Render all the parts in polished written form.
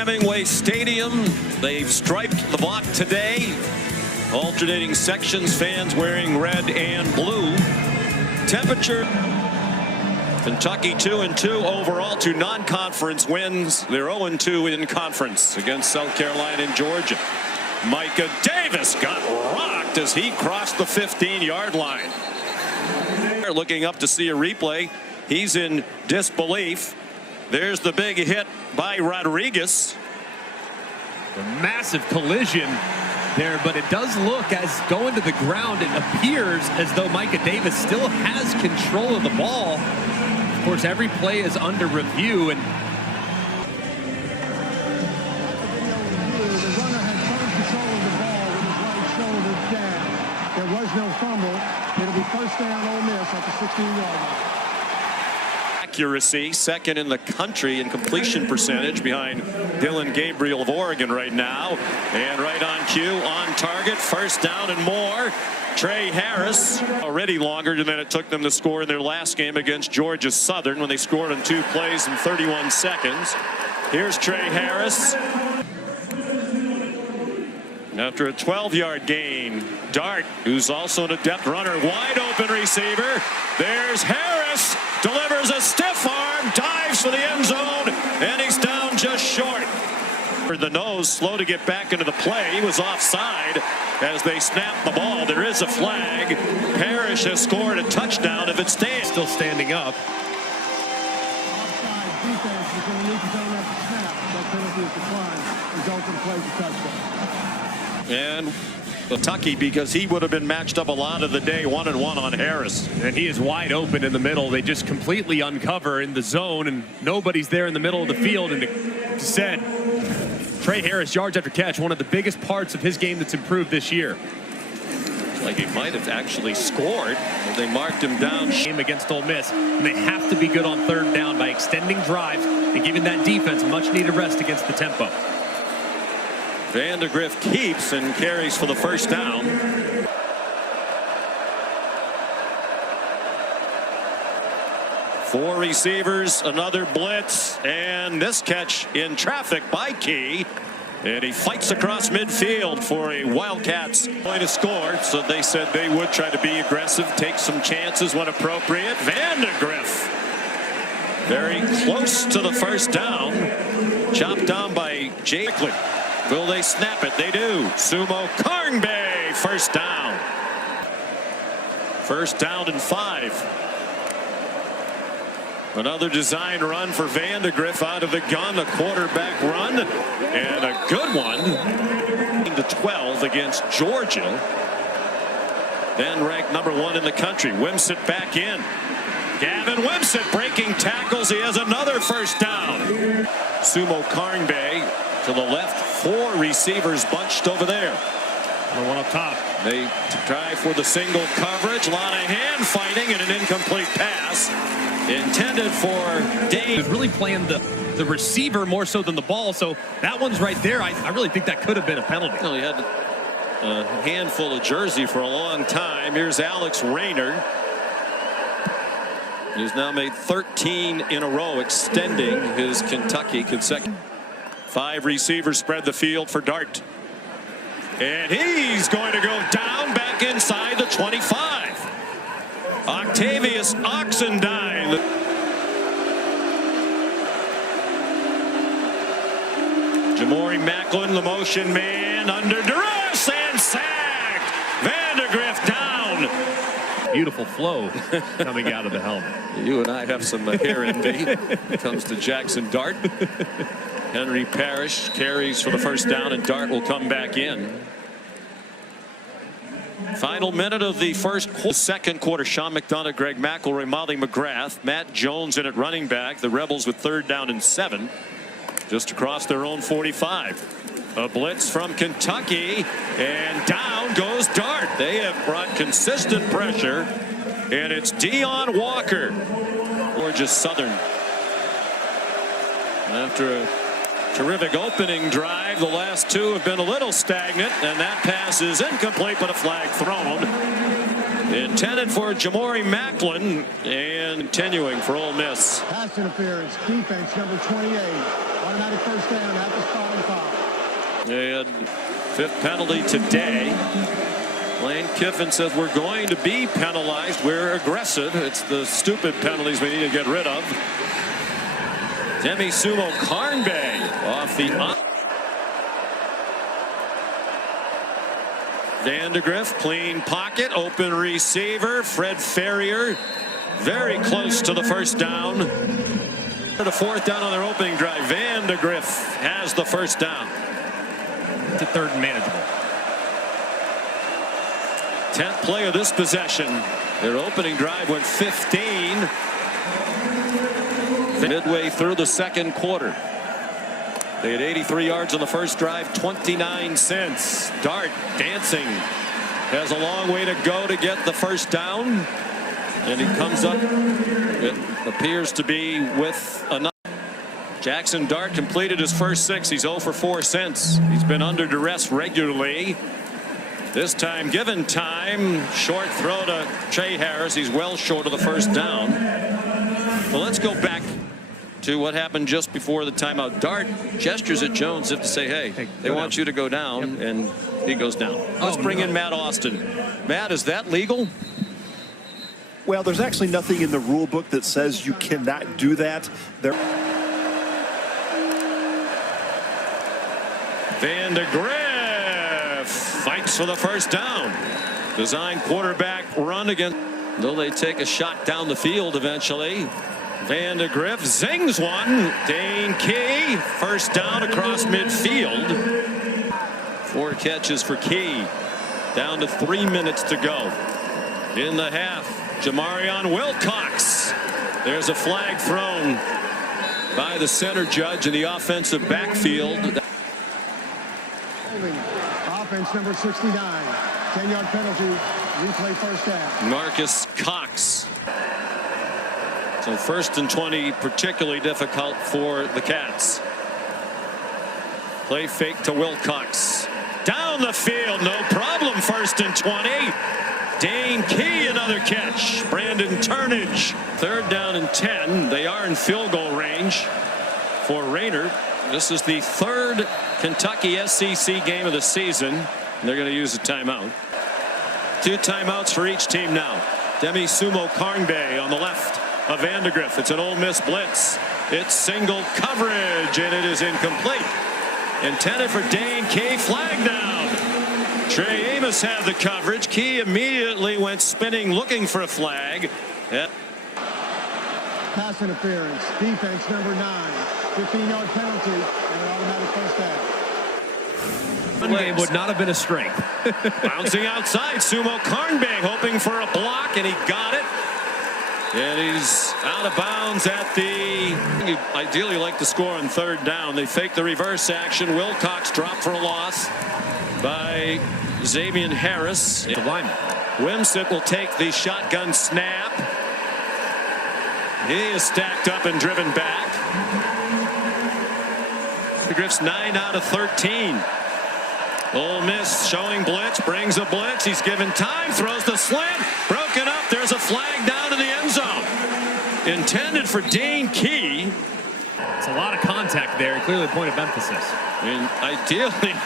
Hemingway Stadium, they've striped the block today. Alternating sections, fans wearing red and blue. Temperature, Kentucky 2-2 overall, 2 non-conference wins. They're 0-2 in conference against South Carolina and Georgia. Micah Davis got rocked as he crossed the 15-yard line. Looking up to see a replay. He's in disbelief. There's the big hit by Rodriguez. A massive collision there, but it does look, as going to the ground, it appears as though Micah Davis still has control of the ball. Of course, every play is under review, and the runner had firm control of the ball with his right shoulder down. There was no fumble. It'll be first down, Ole Miss at the 16-yard line. Accuracy, second in the country in completion percentage, behind Dillon Gabriel of Oregon right now. And right on cue, on target, first down and more. Tre Harris, already longer than it took them to score in their last game against Georgia Southern when they scored on 2 plays in 31 seconds. Here's Tre Harris. After a 12-yard gain, Dart, who's also an adept runner, wide open receiver. There's Harris, delivers a stiff arm, dives for the end zone, and he's down just short. The nose, slow to get back into the play. He was offside as they snapped the ball. There is a flag. Parrish has scored a touchdown if it stands. still standing up. Offside defense is going to need to zone up the snap. That penalty is declined. Results in plays a touchdown. And Kentucky, because he would have been matched up a lot of the day, 1-1 on Harris. And he is wide open in the middle. They just completely uncover in the zone, and nobody's there in the middle of the field. And it said, Tre Harris, yards after catch, one of the biggest parts of his game that's improved this year. Like he might have actually scored. They marked him down. Game against Ole Miss, and they have to be good on third down by extending drives and giving that defense much needed rest against the tempo. Vandegrift keeps and carries for the first down. Four receivers, another blitz, and this catch in traffic by Key. And he fights across midfield for a Wildcats point to score. So they said they would try to be aggressive, take some chances when appropriate. Vandegrift very close to the first down. Chopped down by Jakeley. Will they snap it? They do. Sumo Karngbe, first down. First down and 5. Another design run for Vandegrift out of the gun, a quarterback run, and a good one. To 12 against Georgia. Then ranked number 1 in the country. Wimsatt back in. Gavin Wimsatt breaking tackles. He has another first down. Sumo Karngbe to the left. 4 receivers bunched over there. One up top. They try for the single coverage. A lot of hand fighting and an incomplete pass intended for Dave. He's really playing the receiver more so than the ball, so that one's right there. I really think that could have been a penalty. Well, he had a handful of jersey for a long time. Here's Alex Rayner. He's now made 13 in a row, extending his Kentucky consecutive. 5 receivers spread the field for Dart. And he's going to go down back inside the 25. Octavius Oxendine. Jamori Macklin, the motion man, under duress and sacked. Vandegrift down. Beautiful flow coming out of the helmet. You and I have some hair envy when it comes to Jackson Dart. Henry Parrish carries for the first down, and Dart will come back in. Final minute of the second quarter. Sean McDonough, Greg McElroy, Molly McGrath, Matt Jones in at running back. The Rebels with 3rd down and 7, just across their own 45. A blitz from Kentucky, and down goes Dart. They have brought consistent pressure, and it's Dion Walker. Georgia Southern. After a terrific opening drive, the last 2 have been a little stagnant, and that pass is incomplete, but a flag thrown. Intended for Jamori Macklin, and continuing for Ole Miss. Pass interference, defense number 28. Automatic first down at the spot. And fifth penalty today. Lane Kiffin says we're going to be penalized. We're aggressive. It's the stupid penalties we need to get rid of. Demi Sumo Carnbay off the Vandegrift, clean pocket, open receiver. Fred Ferrier very close to the first down. The fourth down on their opening drive. Vandegrift has the first down. To third and manageable. 10th play of this possession. Their opening drive went 15. Midway through the second quarter. They had 83 yards on the first drive, 29 cents. Dart dancing. Has a long way to go to get the first down. And he comes up, it appears to be with another. Jackson Dart completed his first 6. He's 0 for 4 since. He's been under duress regularly. This time, given time, short throw to Trey Harris. He's well short of the first down. Well, let's go back to what happened just before the timeout. Dart gestures at Jones as if to say, hey, they want you to go down, and he goes down. Let's bring in Matt Austin. Matt, is that legal? Well, there's actually nothing in the rule book that says you cannot do that. Vandegrift fights for the first down. Design quarterback run again. Will they take a shot down the field eventually? Vandegrift zings one. Dane Key, first down across midfield. 4 catches for Key. Down to 3 minutes to go in the half. Jamarion Wilcox. There's a flag thrown by the center judge in the offensive backfield. Offense number 69. 10-yard penalty. Replay first down. Marcus Cox. So 1st and 20, particularly difficult for the Cats. Play fake to Wilcox. Down the field, no problem. 1st and 20. Dane Key, another catch. Brandon Turnage. 3rd down and 10. They are in field goal range for Rayner. This is the 3rd Kentucky SEC game of the season. They're going to use a timeout. 2 timeouts for each team now. Demi Sumo Carnbay on the left of Vandegrift. It's an Ole Miss blitz. It's single coverage, and it is incomplete. Intended for Dane Key. Flag down. Trey Amos had the coverage. Key immediately went spinning, looking for a flag. Pass interference. Defense number 9. 15-yard penalty and an automatic first down. One game would not have been a strength. Bouncing outside, Sumo Carnbay hoping for a block, and he got it. And he's out of bounds at the. You'd ideally like to score on 3rd down. They fake the reverse action. Wilcox dropped for a loss by Xavier Harris. The lineman. Wimsett will take the shotgun snap. He is stacked up and driven back. The Griffs 9 out of 13. Ole Miss showing blitz, brings a blitz. He's given time, throws the slant, broken up. There's a flag down in the end zone. Intended for Dane Key. It's a lot of contact there, clearly a point of emphasis. And ideally,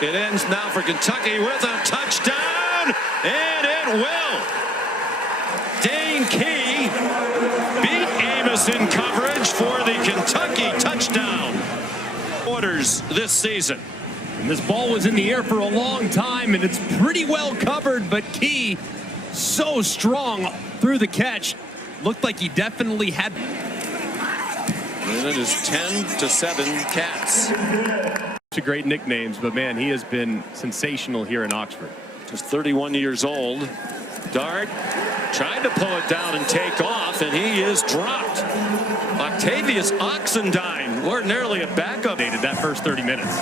it ends now for Kentucky with a touchdown, and it will. Dane Key beat Amos in coverage for the Kentucky touchdown. Orders this season. And this ball was in the air for a long time, and it's pretty well covered, but Key so strong through the catch. Looked like he definitely had. And it is 10-7 Cats. Great nicknames, but man, he has been sensational here in Oxford. Just 31 years old. Dart tried to pull it down and take off, and he is dropped. Octavius Oxendine, ordinarily a backup. That first 30 minutes.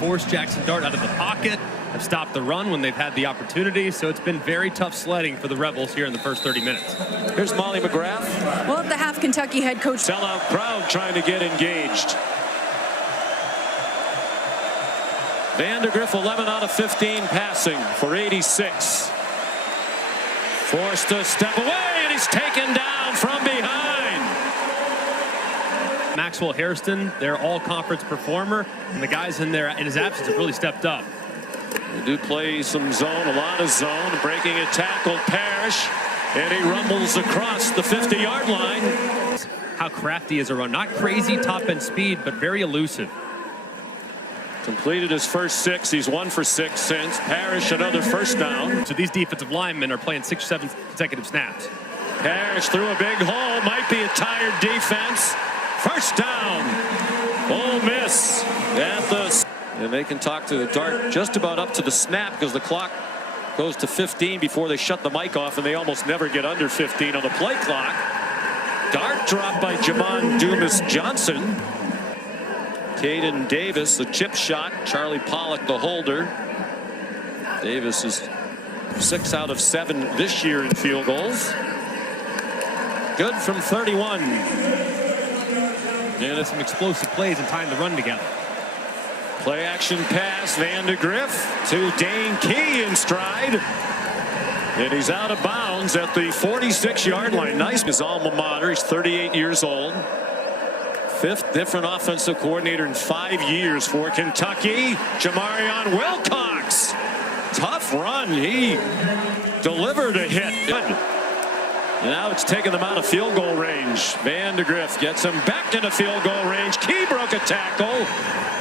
Forced Jackson Dart out of the pocket, have stopped the run when they've had the opportunity, so it's been very tough sledding for the Rebels here in the first 30 minutes. Here's Molly McGrath. Well, at the half, Kentucky head coach. Sellout crowd trying to get engaged. Vandegrift 11 out of 15 passing for 86. Forced to step away, and he's taken down from behind. Max Maxwell Hairston, their all-conference performer, and the guys in his absence have really stepped up. They do play some zone, a lot of zone. Breaking a tackle, Parrish, and he rumbles across the 50-yard line. How crafty is a run. Not crazy top-end speed, but very elusive. Completed his first 6. He's 1 for 6 since. Parrish, another first down. So these defensive linemen are playing 6 or 7 consecutive snaps. Parrish through a big hole. Might be a tired defense. First down. Ole Miss at the... And they can talk to the Dart just about up to the snap because the clock goes to 15 before they shut the mic off, and they almost never get under 15 on the play clock. Dart dropped by Jamon Dumas-Johnson. Caden Davis, the chip shot. Charlie Pollock, the holder. Davis is 6 out of 7 this year in field goals. Good from 31. And there's some explosive plays and time to run together. Play action pass, Vandegrift to Dane Key in stride. And he's out of bounds at the 46-yard line. Nice. His alma mater. He's 38 years old. 5th different offensive coordinator in 5 years for Kentucky. Jamarion Wilcox. Tough run. He delivered a hit. Good. And now it's taken them out of field goal range. Vandegrift gets him back into field goal range. Key broke a tackle,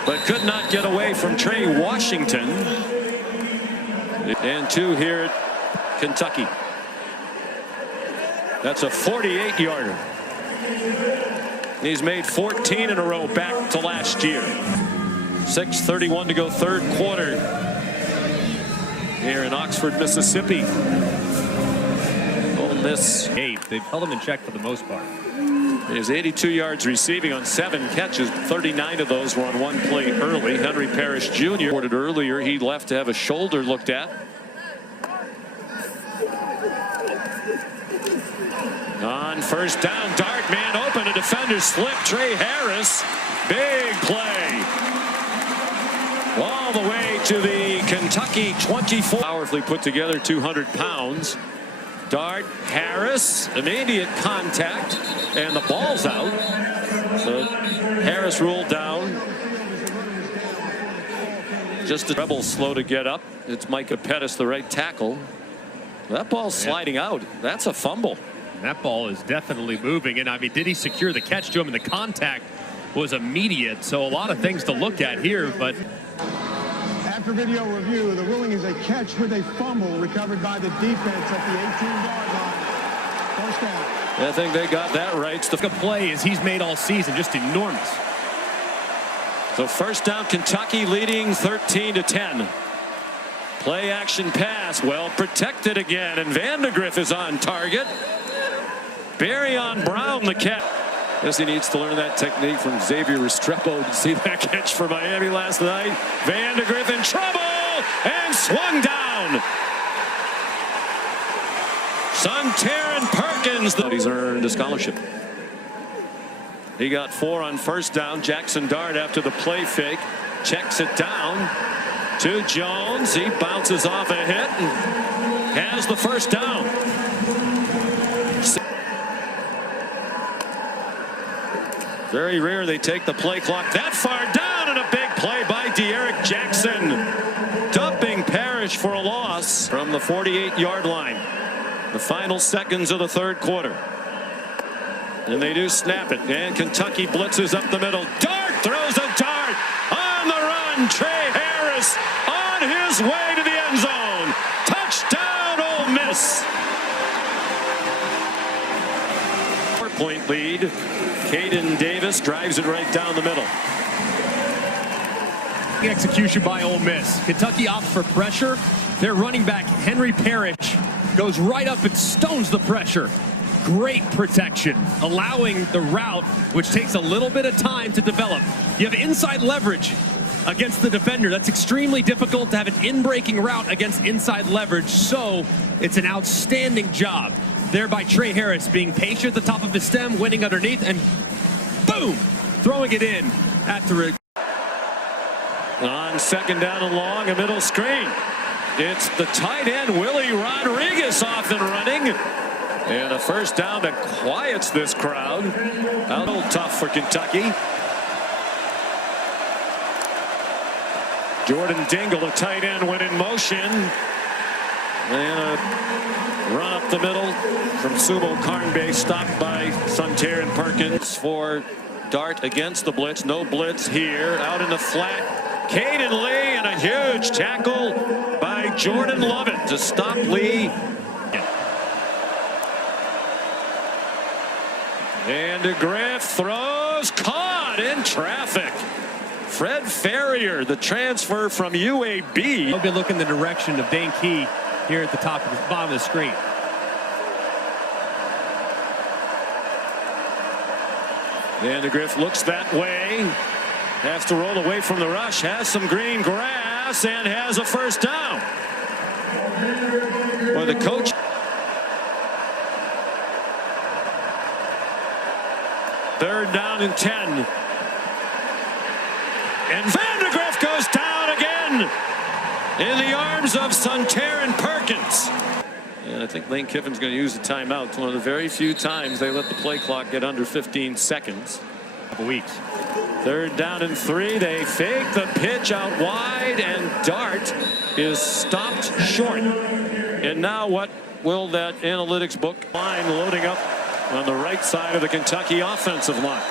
but could not get away from Trey Washington. And 2 here at Kentucky. That's a 48-yarder. He's made 14 in a row back to last year. 6:31 to go, third quarter here in Oxford, Mississippi. Ole Miss. They've held him in check for the most part. He has 82 yards receiving on 7 catches. 39 of those were on one play early. Henry Parrish Jr. reported earlier he left to have a shoulder looked at. On first down, Dart man open, a defender slip. Trey Harris, big play. All the way to the Kentucky 24. Powerfully put together, 200 pounds. Dart, Harris, immediate contact, and the ball's out. So Harris ruled down. Just the Rebels slow to get up. It's Micah Pettis, the right tackle. That ball's sliding out. That's a fumble. That ball is definitely moving, and I mean, did he secure the catch to him? And the contact was immediate, so a lot of things to look at here. But after video review, the ruling is a catch with a fumble recovered by the defense at the 18-yard line. First down. I think they got that right. The play is he's made all season, just enormous. So first down, Kentucky leading 13-10. Play action pass, well protected again, and Vandegrift is on target. Barryon Brown, the catch. Guess he needs to learn that technique from Xavier Restrepo. To see that catch for Miami last night. Vandegrift in trouble and swung down. Suntaran Perkins. He's earned a scholarship. He got 4 on first down. Jackson Dart after the play fake checks it down to Jones. He bounces off a hit and has the first down. Very rare they take the play clock that far down, and a big play by De'Aaron Jackson, dumping Parrish for a loss from the 48-yard line. The final seconds of the third quarter. And they do snap it, and Kentucky blitzes up the middle. Dart throws a dart on the run. Trey Harris on his way to the end zone. Touchdown, Ole Miss. 4-point lead. Caden Davis drives it right down the middle. Execution by Ole Miss. Kentucky opts for pressure. Their running back, Henry Parrish, goes right up and stones the pressure. Great protection, allowing the route, which takes a little bit of time to develop. You have inside leverage against the defender. That's extremely difficult to have an in-breaking route against inside leverage, so it's an outstanding job there by Trey Harris, being patient at the top of his stem, winning underneath, and boom, throwing it in after on second down and long, a middle screen. It's the tight end, Willie Rodriguez, off and running. And a first down that quiets this crowd. A little tough for Kentucky. Jordan Dingle, the tight end, went in motion. And a run up the middle from Sumo Karnbay, stopped by Suntaran Perkins for Dart against the blitz. No blitz here. Out in the flat, Caden Lee, and a huge tackle by Jordan Lovett to stop Lee. And DeGriff throws, caught in traffic. Fred Ferrier, the transfer from UAB. He'll be looking the direction of Dane Key here at the bottom of the screen. And DeGriff looks that way. Has to roll away from the rush. Has some green grass and has a first down. Well, the coach. Third down and 10. And Vandegrift goes down again in the arms of Suntaran Perkins. And I think Lane Kiffin's going to use the timeout. It's one of the very few times they let the play clock get under 15 seconds. Couple weeks. Third down and 3. They fake the pitch out wide, and Dart is stopped short. And now what will that analytics book line loading up on the right side of the Kentucky offensive line?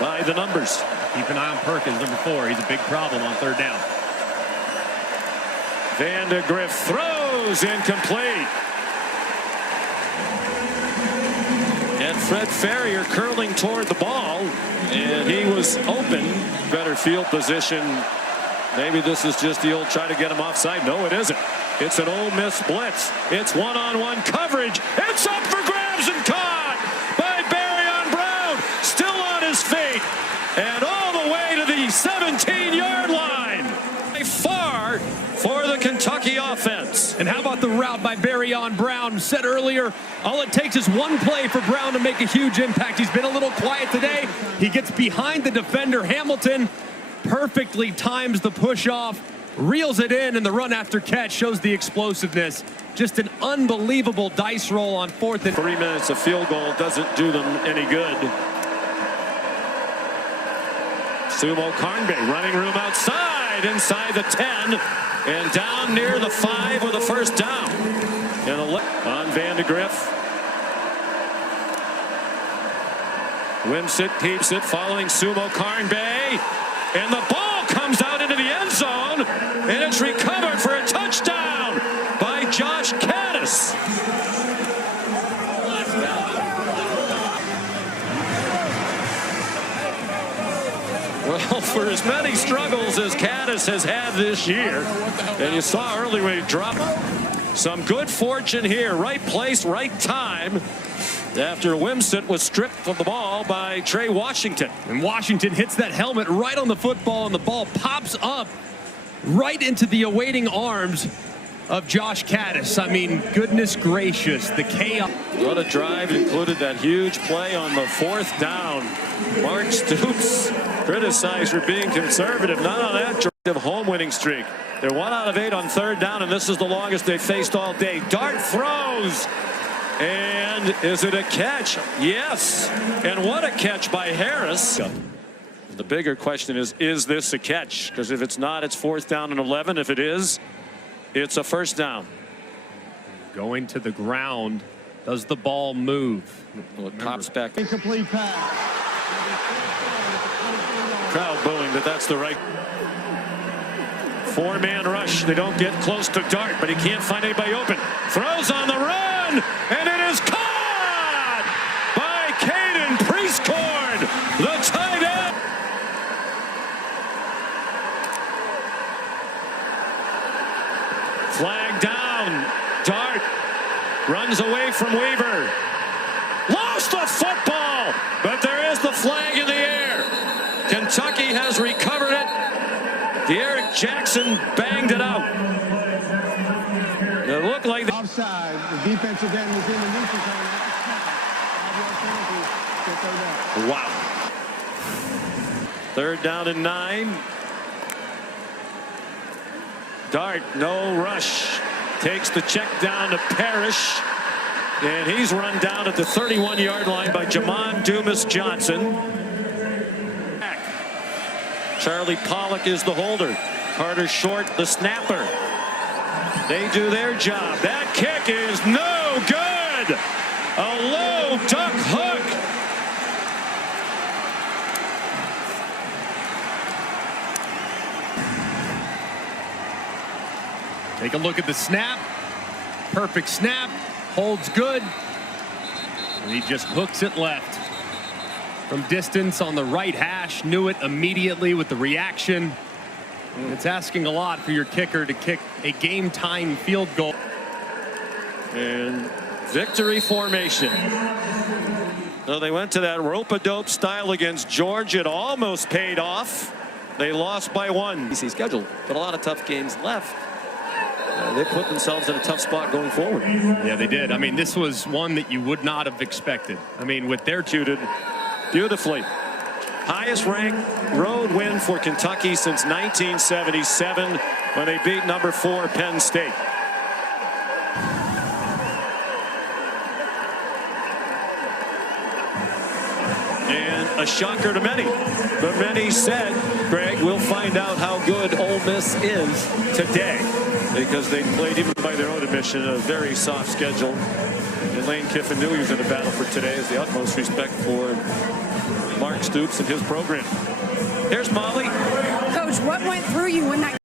By the numbers. Keep an eye on Perkins, number 4. He's a big problem on third down. Vandegrift throws incomplete. And Fred Ferrier curling toward the ball, and he was open. Better field position. Maybe this is just the old try to get him offside. No, it isn't. It's an Ole Miss blitz. It's one-on-one coverage. It's up for grabs and caught by Barryon Brown. Still on his feet and all the way to the 17-yard line. Far for the Kentucky offense. And how about the route by Barryon Brown? Said earlier, all it takes is one play for Brown to make a huge impact. He's been a little quiet today. He gets behind the defender, Hamilton, perfectly times the push off, reels it in, and the run after catch shows the explosiveness. Just an unbelievable dice roll on 4th and 3 minutes. A field goal doesn't do them any good. Sumo Karnbay, running room outside, inside the 10, and down near the 5 with a first down. And on Vandegrift. Wimsett keeps it, following Sumo Karnbay, and the ball comes out into the end zone, and it's recovered for a touchdown by Josh Caddis. Well, for as many struggles as Caddis has had this year, and you saw earlier when he dropped, some good fortune here. Right place, right time, after Wimsett was stripped of the ball by Trey Washington. And Washington hits that helmet right on the football, and the ball pops up right into the awaiting arms of Josh Caddis. I mean, goodness gracious, the chaos. What a drive. Included that huge play on the 4th down. Mark Stoops criticized for being conservative, not on that home winning streak. They're 1 out of 8 on third down, and this is the longest they've faced all day. Dart throws. And is it a catch? Yes. And what a catch by Harris. The bigger question is this a catch? Because if it's not, it's 4th down and 11. If it is, it's a first down. Going to the ground. Does the ball move? Well, it pops back. Incomplete pass. Crowd booing that that's the right. 4-man rush. They don't get close to Dart, but he can't find anybody open. Throws on the run, and it is caught by Caden Priestcorn, the tight end. Flag down. Dart runs away from Weaver. Lost the football, but there is the flag in the air. Kentucky has recovered it. De'Eric Jackson banged it out. It looked like the Offside. The defensive end was in the neutral zone. wow. 3rd down and 9. start, no rush. Takes the check down to Parrish. And he's run down at the 31-yard line by Jamon Dumas-Johnson. Charlie Pollock is the holder. Carter Short, the snapper. They do their job. That kick is no good. A low duck hook. Take a look at the snap. Perfect snap. Holds good. And he just hooks it left. From distance on the right hash. Knew it immediately with the reaction. It's asking a lot for your kicker to kick a game-time field goal. And victory formation. So they went to that rope-a-dope style against Georgia. It almost paid off. They lost by 1. Easy schedule, but a lot of tough games left. They put themselves in a tough spot going forward. Yeah, they did. I mean, this was one that you would not have expected. I mean, with their Executed beautifully. Highest ranked road win for Kentucky since 1977 when they beat number 4 Penn State. And a shocker to many. But many said, Greg, we'll find out how good Ole Miss is today. Because they played, even by their own admission, a very soft schedule. And Lane Kiffin knew he was in a battle for today. Has the utmost respect for Mark Stoops and his program. Here's Molly. Coach, what went through you when that